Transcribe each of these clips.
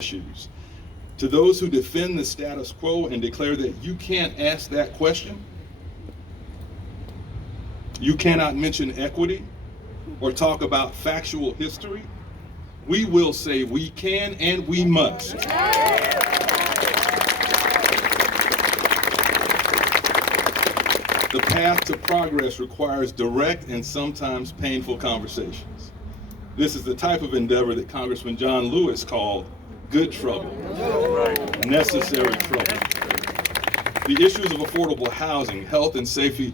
issues. To those who defend the status quo and declare that you can't ask that question, you cannot mention equity or talk about factual history, we will say we can and we must. The path to progress requires direct and sometimes painful conversations. This is the type of endeavor that Congressman John Lewis called good trouble, necessary trouble. The issues of affordable housing, health and safe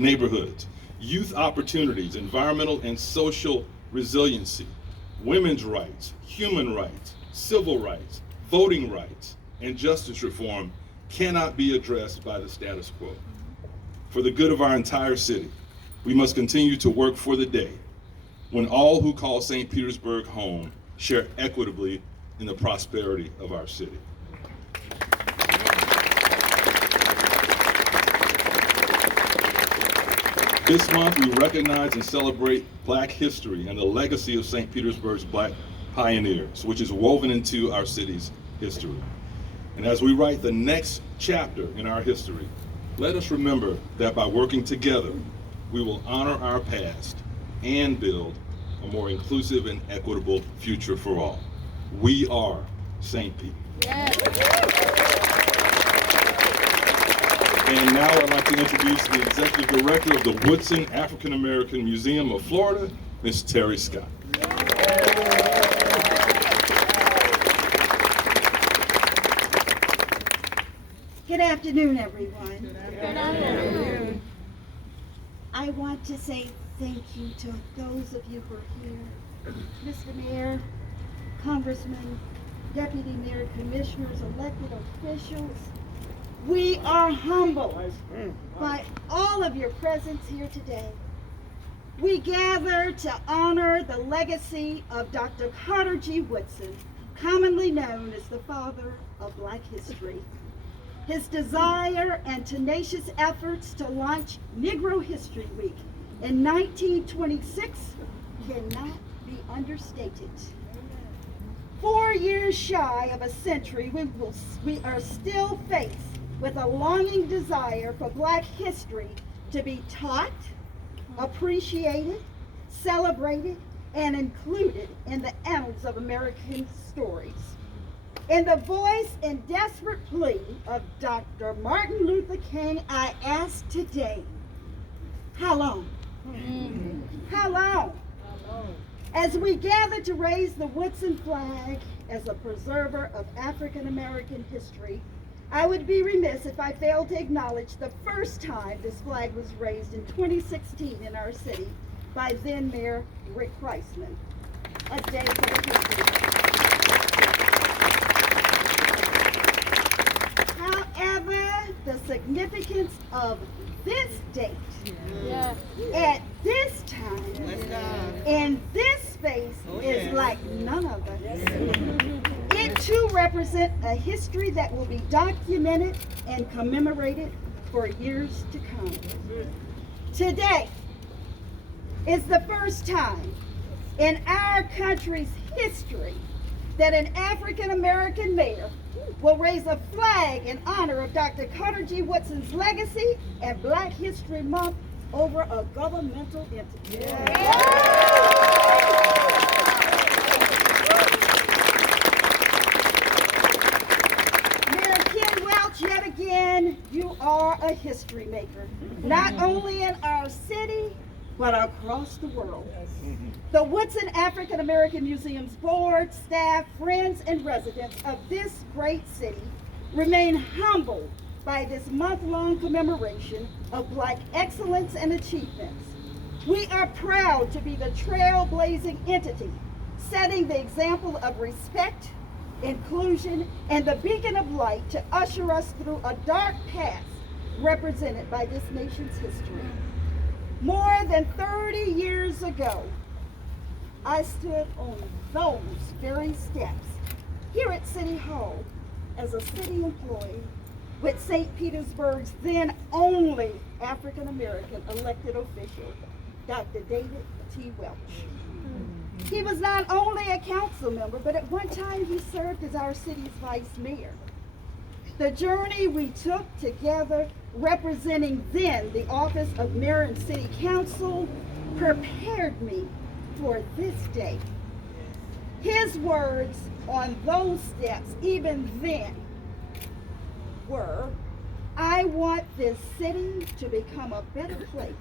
neighborhoods, youth opportunities, environmental and social resiliency, women's rights, human rights, civil rights, voting rights, and justice reform cannot be addressed by the status quo. For the good of our entire city, we must continue to work for the day when all who call St. Petersburg home share equitably in the prosperity of our city. This month, we recognize and celebrate Black history and the legacy of St. Petersburg's Black pioneers, which is woven into our city's history. And as we write the next chapter in our history, let us remember that by working together, we will honor our past and build a more inclusive and equitable future for all. We are St. Pete. Yes. And now I'd like to introduce the Executive Director of the Woodson African American Museum of Florida, Ms. Terry Scott. Good afternoon, everyone. Good afternoon. I want to say thank you to those of you who are here. Mr. Mayor, Congressman, Deputy Mayor, Commissioners, elected officials. We are humbled by all of your presence here today. We gather to honor the legacy of Dr. Carter G. Woodson, commonly known as the father of Black history. His desire and tenacious efforts to launch Negro History Week in 1926 cannot be understated. 4 years shy of a century, we are still faced with a longing desire for Black history to be taught, appreciated, celebrated, and included in the annals of American stories. In the voice and desperate plea of Dr. Martin Luther King, I ask today, how long? How long? As we gather to raise the Woodson flag as a preserver of African American history, I would be remiss if I failed to acknowledge the first time this flag was raised in 2016 in our city by then Mayor Rick Reisman. A day for the history. However, the significance of this date, at this time, in this space, is like none other. It too represents a history that will be documented and commemorated for years to come. Today is the first time in our country's history that an African American mayor will raise a flag in honor of Dr. Carter G. Woodson's legacy and Black History Month over a governmental entity. Mayor Ken Welch, yet again, you are a history maker, not only in our city, but across the world. The Woodson African American Museum's board, staff, friends, and residents of this great city remain humbled by this month-long commemoration of Black excellence and achievements. We are proud to be the trailblazing entity, setting the example of respect, inclusion, and the beacon of light to usher us through a dark past represented by this nation's history. More than 30 years ago, I stood on those very steps here at City Hall as a city employee with St. Petersburg's then only African American elected official, Dr. David T. Welch. He was not only a council member, but at one time he served as our city's vice mayor. The journey we took together, representing then the office of mayor and city council, prepared me for this day. His words on those steps, even then, were, I want this city to become a better place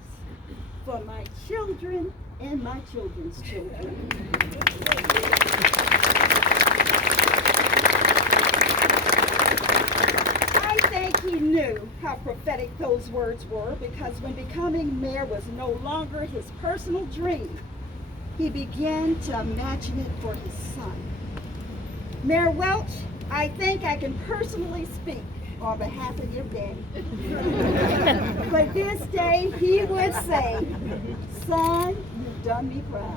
for my children and my children's children. I think he knew how prophetic those words were, because when becoming mayor was no longer his personal dream, he began to imagine it for his son. Mayor Welch, I think I can personally speak on behalf of your daddy. But this day he would say, son, you've done me proud.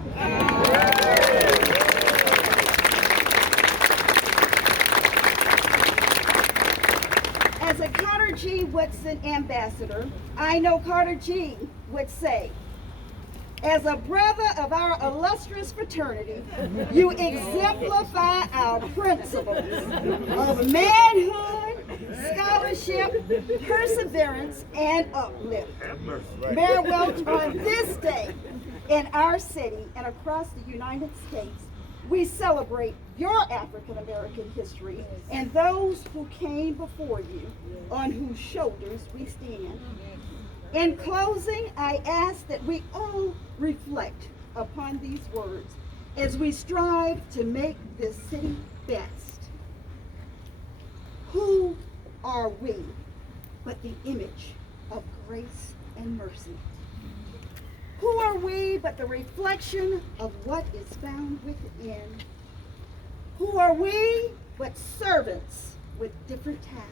As a Carter G. Woodson ambassador, I know Carter G. would say, as a brother of our illustrious fraternity, you exemplify our principles of manhood, scholarship, perseverance, and uplift. Mayor Welch, on this day in our city and across the United States, we celebrate your African American history and those who came before you, on whose shoulders we stand. In closing, I ask that we all reflect upon these words as we strive to make this city best. Who are we but the image of grace and mercy? Who are we but the reflection of what is found within? Who are we but servants with different tasks?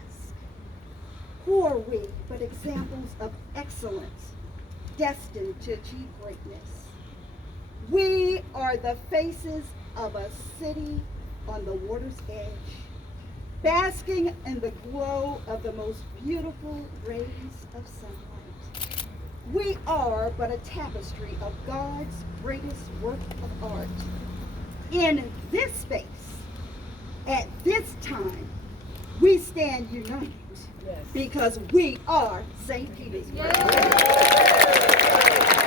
Who are we but examples of excellence destined to achieve greatness? We are the faces of a city on the water's edge, basking in the glow of the most beautiful rays of sunlight. We are but a tapestry of God's greatest work of art. In this space, at this time, we stand united because we are St. Petersburg.